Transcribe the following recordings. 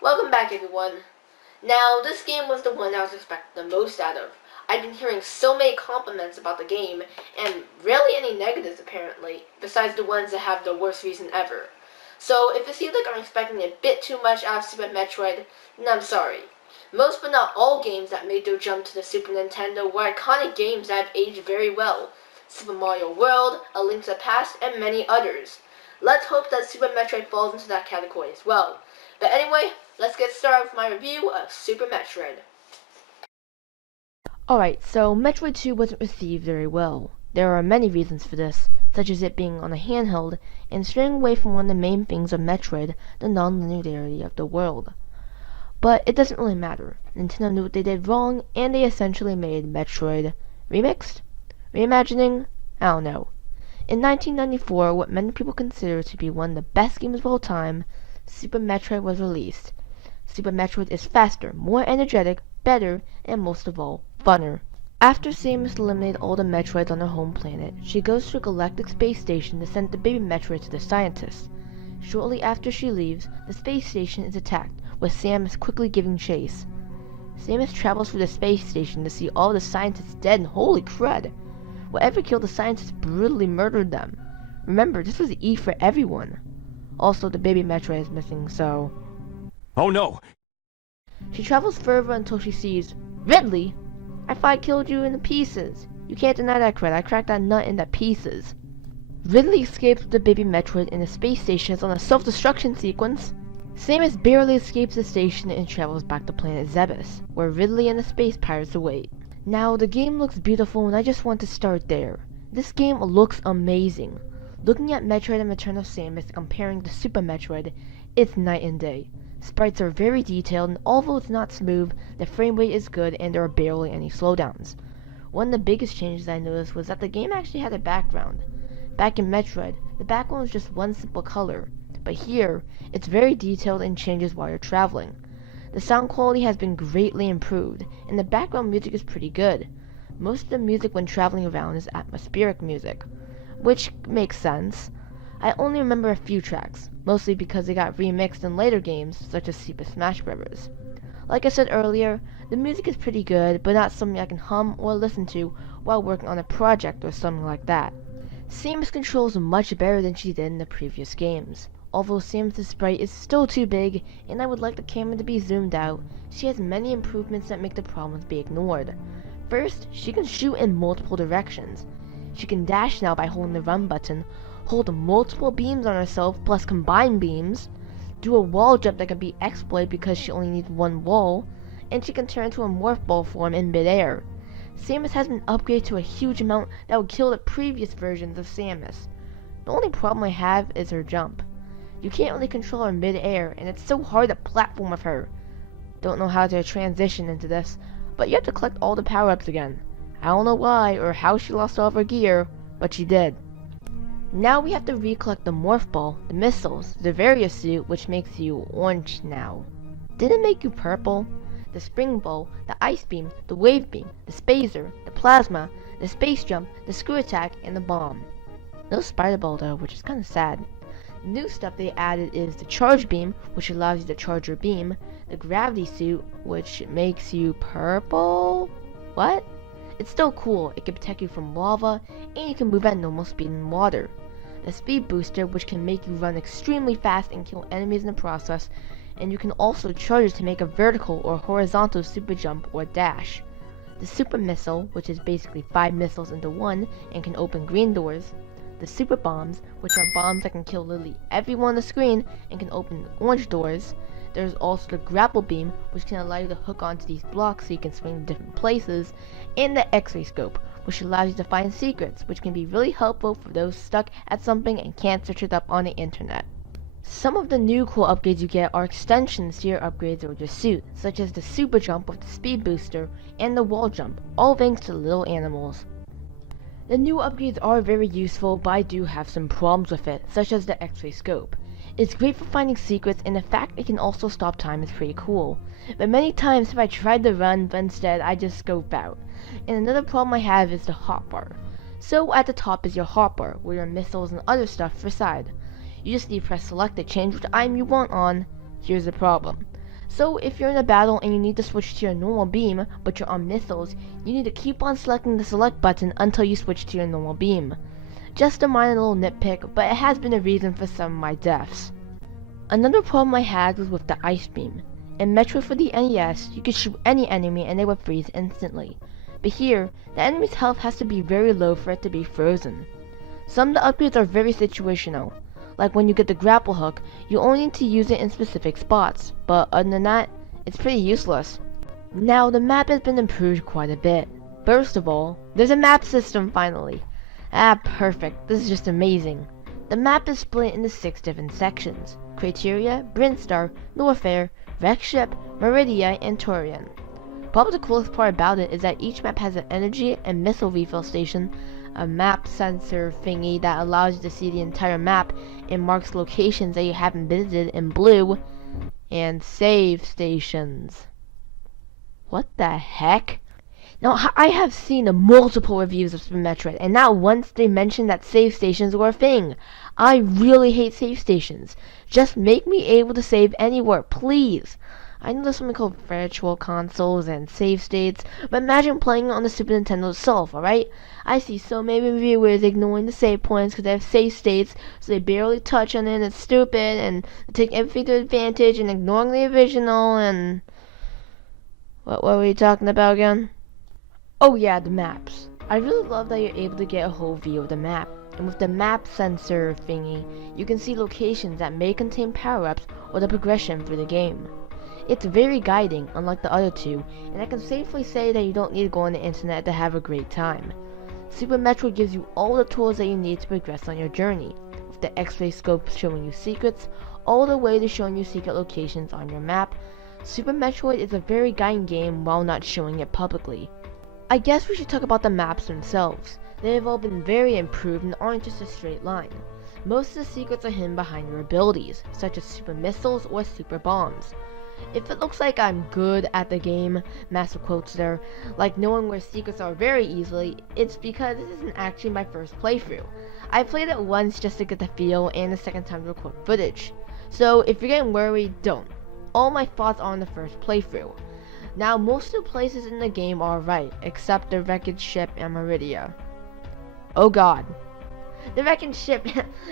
Welcome back, everyone. Now, this game was the one I was expecting the most out of. I've been hearing so many compliments about the game, and rarely any negatives apparently, besides the ones that have the worst reason ever. So, if it seems like I'm expecting a bit too much out of Super Metroid, then I'm sorry. Most but not all games that made their jump to the Super Nintendo were iconic games that have aged very well. Super Mario World, A Link to the Past, and many others. Let's hope that Super Metroid falls into that category as well. But anyway, let's get started with my review of Super Metroid. Alright, so Metroid 2 wasn't received very well. There are many reasons for this, such as it being on a handheld and straying away from one of the main things of Metroid, the non-linearity of the world. But it doesn't really matter. Nintendo knew what they did wrong, and they essentially made Metroid remixed? Reimagining? I don't know. In 1994, what many people consider to be one of the best games of all time, Super Metroid was released. Super Metroid is faster, more energetic, better, and most of all, funner. After Samus eliminated all the Metroids on her home planet, she goes to a galactic space station to send the baby Metroid to the scientists. Shortly after she leaves, the space station is attacked, with Samus quickly giving chase. Samus travels through the space station to see all the scientists dead, and holy crud! Whatever killed the scientists brutally murdered them. Remember, this was E for everyone. Also, the baby Metroid is missing, so... Oh no! She travels further until she sees Ridley. I thought I killed you into pieces. You can't deny that, cred. I cracked that nut into pieces. Ridley escapes with the baby Metroid in the space station on a self-destruction sequence. Samus barely escapes the station and travels back to planet Zebes, where Ridley and the space pirates await. Now, the game looks beautiful and I just want to start there. This game looks amazing. Looking at Metroid and Return of Samus and comparing to Super Metroid, it's night and day. Sprites are very detailed, and although it's not smooth, the frame rate is good and there are barely any slowdowns. One of the biggest changes I noticed was that the game actually had a background. Back in Metroid, the background was just one simple color, but here, it's very detailed and changes while you're traveling. The sound quality has been greatly improved, and the background music is pretty good. Most of the music when traveling around is atmospheric music, which makes sense. I only remember a few tracks, mostly because they got remixed in later games, such as Super Smash Bros. Like I said earlier, the music is pretty good, but not something I can hum or listen to while working on a project or something like that. Samus controls much better than she did in the previous games. Although Samus' sprite is still too big, and I would like the camera to be zoomed out, she has many improvements that make the problems be ignored. First, she can shoot in multiple directions. She can dash now by holding the run button, hold multiple beams on herself plus combine beams, do a wall jump that can be exploited because she only needs one wall, and she can turn into a morph ball form in midair. Samus has been upgraded to a huge amount that would kill the previous versions of Samus. The only problem I have is her jump. You can't really control her mid-air, and it's so hard to platform with her. Don't know how to transition into this, but you have to collect all the power-ups again. I don't know why, or how she lost all of her gear, but she did. Now we have to recollect the Morph Ball, the missiles, the Various Suit, which makes you orange now. Did it make you purple? The Spring Ball, the Ice Beam, the Wave Beam, the Spazer, the Plasma, the Space Jump, the Screw Attack, and the Bomb. No Spider Ball though, which is kinda sad. The new stuff they added is the Charge Beam, which allows you to charge your beam, the Gravity Suit, which makes you purple? What? It's still cool, it can protect you from lava, and you can move at normal speed in water. The Speed Booster, which can make you run extremely fast and kill enemies in the process, and you can also charge it to make a vertical or horizontal super jump or dash. The Super Missile, which is basically 5 missiles into one and can open green doors. The Super Bombs, which are bombs that can kill literally everyone on the screen and can open orange doors. There's also the Grapple Beam, which can allow you to hook onto these blocks so you can swing to different places, and the X-Ray Scope, which allows you to find secrets, which can be really helpful for those stuck at something and can't search it up on the internet. Some of the new cool upgrades you get are extensions to your upgrades or your suit, such as the Super Jump with the Speed Booster and the Wall Jump, all thanks to little animals. The new upgrades are very useful, but I do have some problems with it, such as the X-Ray Scope. It's great for finding secrets, and the fact it can also stop time is pretty cool. But many times if I tried to run, but instead I just scope out. And another problem I have is the hotbar. So at the top is your hotbar, where your missiles and other stuff reside. You just need to press select to change which item you want on. Here's the problem. So if you're in a battle and you need to switch to your normal beam, but you're on missiles, you need to keep on selecting the select button until you switch to your normal beam. Just a minor little nitpick, but it has been a reason for some of my deaths. Another problem I had was with the ice beam. In Metroid for the NES, you could shoot any enemy and they would freeze instantly. But here, the enemy's health has to be very low for it to be frozen. Some of the upgrades are very situational. Like when you get the grapple hook, you only need to use it in specific spots, but other than that, it's pretty useless. Now, the map has been improved quite a bit. First of all, there's a map system finally. Ah, perfect, this is just amazing. The map is split into 6 different sections: Criteria, Brinstar, Norfair, Wreckship, Meridia, and Torian. Probably the coolest part about it is that each map has an energy and missile refill station, a map sensor thingy that allows you to see the entire map and marks locations that you haven't visited in blue, and save stations. What the heck? Now, I have seen multiple reviews of Super Metroid, and not once they mentioned that save stations were a thing. I really hate save stations. Just make me able to save anywhere, please. I know there's something called virtual consoles and save states, but imagine playing it on the Super Nintendo itself, alright? I see so many reviewers ignoring the save points because they have save states, so they barely touch on it, and it's stupid, and they take everything to advantage, and ignoring the original, and... What were we talking about again? Oh yeah, the maps. I really love that you're able to get a whole view of the map. And with the map sensor thingy, you can see locations that may contain power-ups or the progression through the game. It's very guiding, unlike the other two, and I can safely say that you don't need to go on the internet to have a great time. Super Metroid gives you all the tools that you need to progress on your journey, with the X-ray scope showing you secrets, all the way to showing you secret locations on your map. Super Metroid is a very guiding game while not showing it publicly. I guess we should talk about the maps themselves. They have all been very improved and aren't just a straight line. Most of the secrets are hidden behind your abilities, such as super missiles or super bombs. If it looks like I'm good at the game, massive quotes there, like knowing where secrets are very easily, it's because this isn't actually my first playthrough. I played it once just to get the feel and the second time to record footage. So if you're getting worried, don't. All my thoughts are on the first playthrough. Now, most of the places in the game are right, except the wreckage ship and Meridia. Oh god. The wreckage ship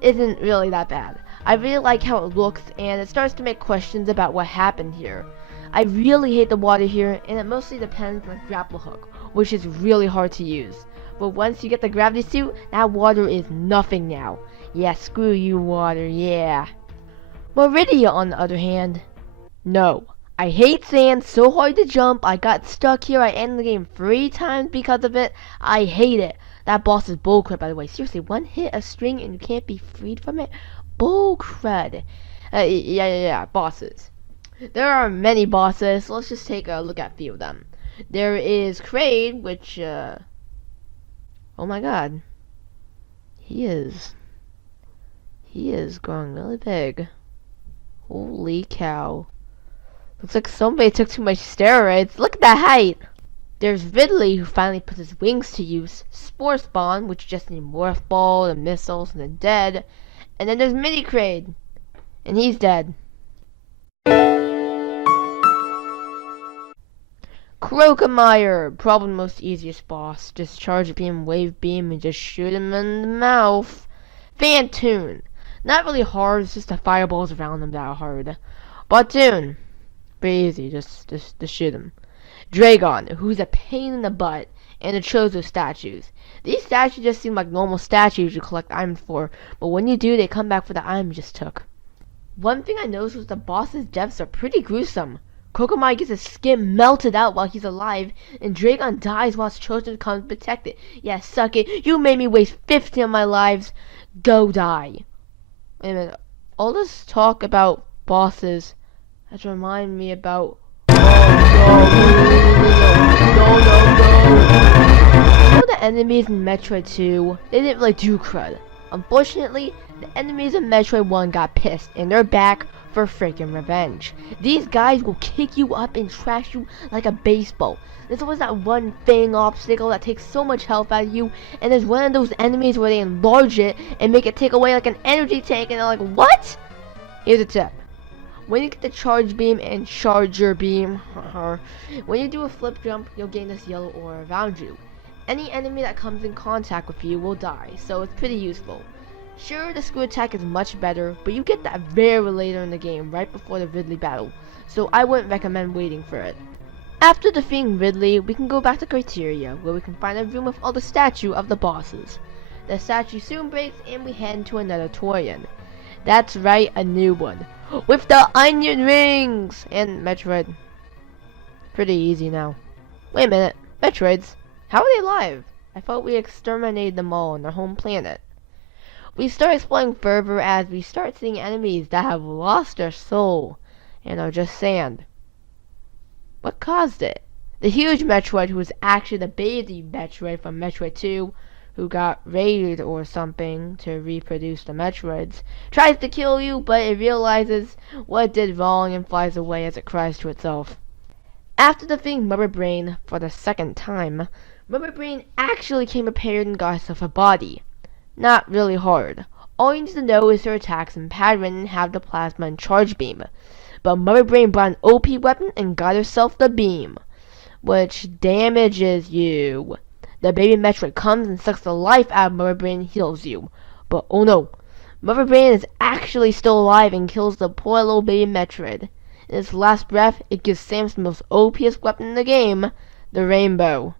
isn't really that bad. I really like how it looks, and it starts to make questions about what happened here. I really hate the water here, and it mostly depends on the grapple hook, which is really hard to use. But once you get the gravity suit, that water is nothing now. Yeah, screw you water, yeah. Meridia, on the other hand, no. I hate sand, so hard to jump, I got stuck here, I ended the game 3 times because of it. I hate it. That boss is bullcrap, by the way. Seriously, one hit of string and you can't be freed from it? Bullcrud. Yeah, bosses. There are many bosses, so let's just take a look at a few of them. There is Kraid, which, oh my god. He is growing really big. Holy cow. Looks like somebody took too much steroids. Look at that height! There's Ridley, who finally puts his wings to use. Spore Spawn, which just need Morph Ball, and missiles, and then dead. And then there's Mini Kraid. And he's dead. Crocomeyer, probably the most easiest boss. Just charge beam, wave beam, and just shoot him in the mouth. Phantoon. Not really hard, it's just the fireballs around him that are hard. Bottoon. Pretty easy, just shoot him. Dragon, who's a pain in the butt, and the Chozo statues. These statues just seem like normal statues you collect items for, but when you do, they come back for the item you just took. One thing I noticed was the boss's deaths are pretty gruesome. Crocomeyer gets his skin melted out while he's alive, and Dragon dies while Chozo comes to protect it. Yeah, suck it. You made me waste 50 of my lives. Go die. Wait a minute. All this talk about bosses has reminded me about... Oh no. You know the enemies in Metroid 2, they didn't really do crud. Unfortunately, the enemies in Metroid 1 got pissed, and they're back for freaking revenge. These guys will kick you up and trash you like a baseball. There's always that one thing obstacle that takes so much health out of you, and there's one of those enemies where they enlarge it and make it take away like an energy tank, and they're like, what? Here's a tip. When you get the charge beam and charge your beam, when you do a flip jump, you'll gain this yellow aura around you. Any enemy that comes in contact with you will die, so it's pretty useful. Sure, the screw attack is much better, but you get that very later in the game, right before the Ridley battle, so I wouldn't recommend waiting for it. After defeating Ridley, we can go back to Criteria, where we can find a room with all the statue of the bosses. The statue soon breaks and we head into another Torian. That's right, a new one. With the onion rings! And Metroid. Pretty easy now. Wait a minute, Metroids? How are they alive? I thought we exterminated them all on their home planet. We start exploring further as we start seeing enemies that have lost their soul and are just sand. What caused it? The huge Metroid, who was actually the baby Metroid from Metroid 2, who got raided or something to reproduce the Metroids, tries to kill you, but it realizes what it did wrong and flies away as it cries to itself. After defeating Mother Brain for the second time, Mother Brain actually came prepared and got herself a body. Not really hard. All you need to know is her attacks and pattern and have the plasma and charge beam. But Mother Brain brought an OP weapon and got herself the beam, which damages you. The baby Metroid comes and sucks the life out of Mother Brain and heals you. But oh no, Mother Brain is actually still alive and kills the poor little baby Metroid. In its last breath, it gives Samus the most OPest weapon in the game, the rainbow.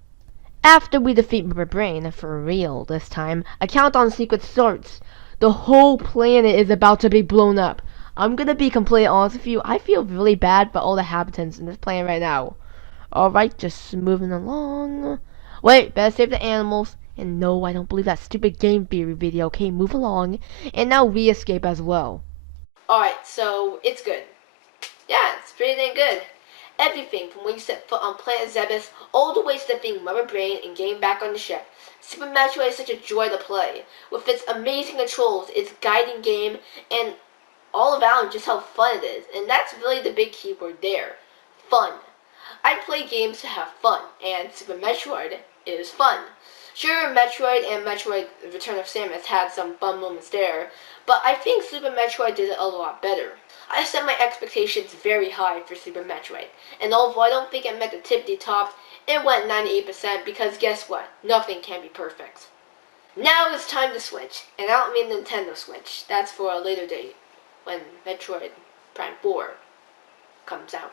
After we defeat Mother Brain, for real this time, a countdown sequence starts. The whole planet is about to be blown up. I'm gonna be completely honest with you, I feel really bad for all the inhabitants in this planet right now. Alright, just moving along. Wait, better save the animals. And no, I don't believe that stupid game theory video. Okay, move along. And now we escape as well. Alright, so it's good. Yeah, it's pretty dang good. Everything from when you set foot on planet Zebes all the way to defeating Mother Brain and getting back on the ship. Super Metroid is such a joy to play. With its amazing controls, its guiding game, and all around just how fun it is. And that's really the big key word there. Fun. I play games to have fun, and Super Metroid is fun. Sure, Metroid and Metroid Return of Samus had some fun moments there, but I think Super Metroid did it a lot better. I set my expectations very high for Super Metroid, and although I don't think it met the tippity top, it went 98% because guess what? Nothing can be perfect. Now it's time to switch, and I don't mean Nintendo Switch. That's for a later date, when Metroid Prime 4 comes out.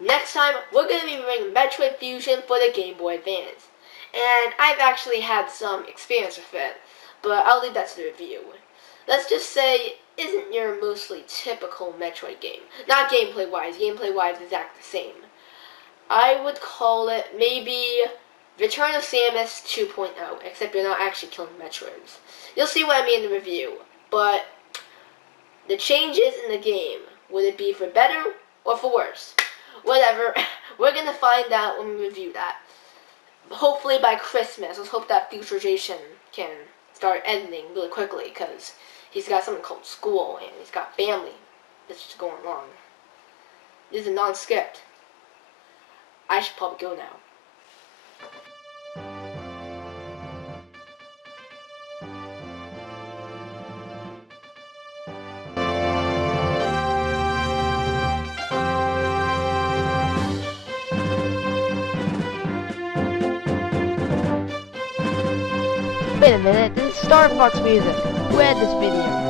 Next time, we're going to be bringing Metroid Fusion for the Game Boy Advance. And I've actually had some experience with it, but I'll leave that to the review. Let's just say, isn't your mostly typical Metroid game. Not gameplay-wise. Gameplay-wise is exactly the same. I would call it maybe Return of Samus 2.0, except you're not actually killing Metroids. You'll see what I mean in the review, but the changes in the game, would it be for better or for worse? Whatever, we're gonna find out when we review that. Hopefully by Christmas. Let's hope that Future Jason can start editing really quickly, because he's got something called school, and he's got family that's just going wrong. This is a non-script. I should probably go now. Wait a minute, this is Starbucks music. Who had this video?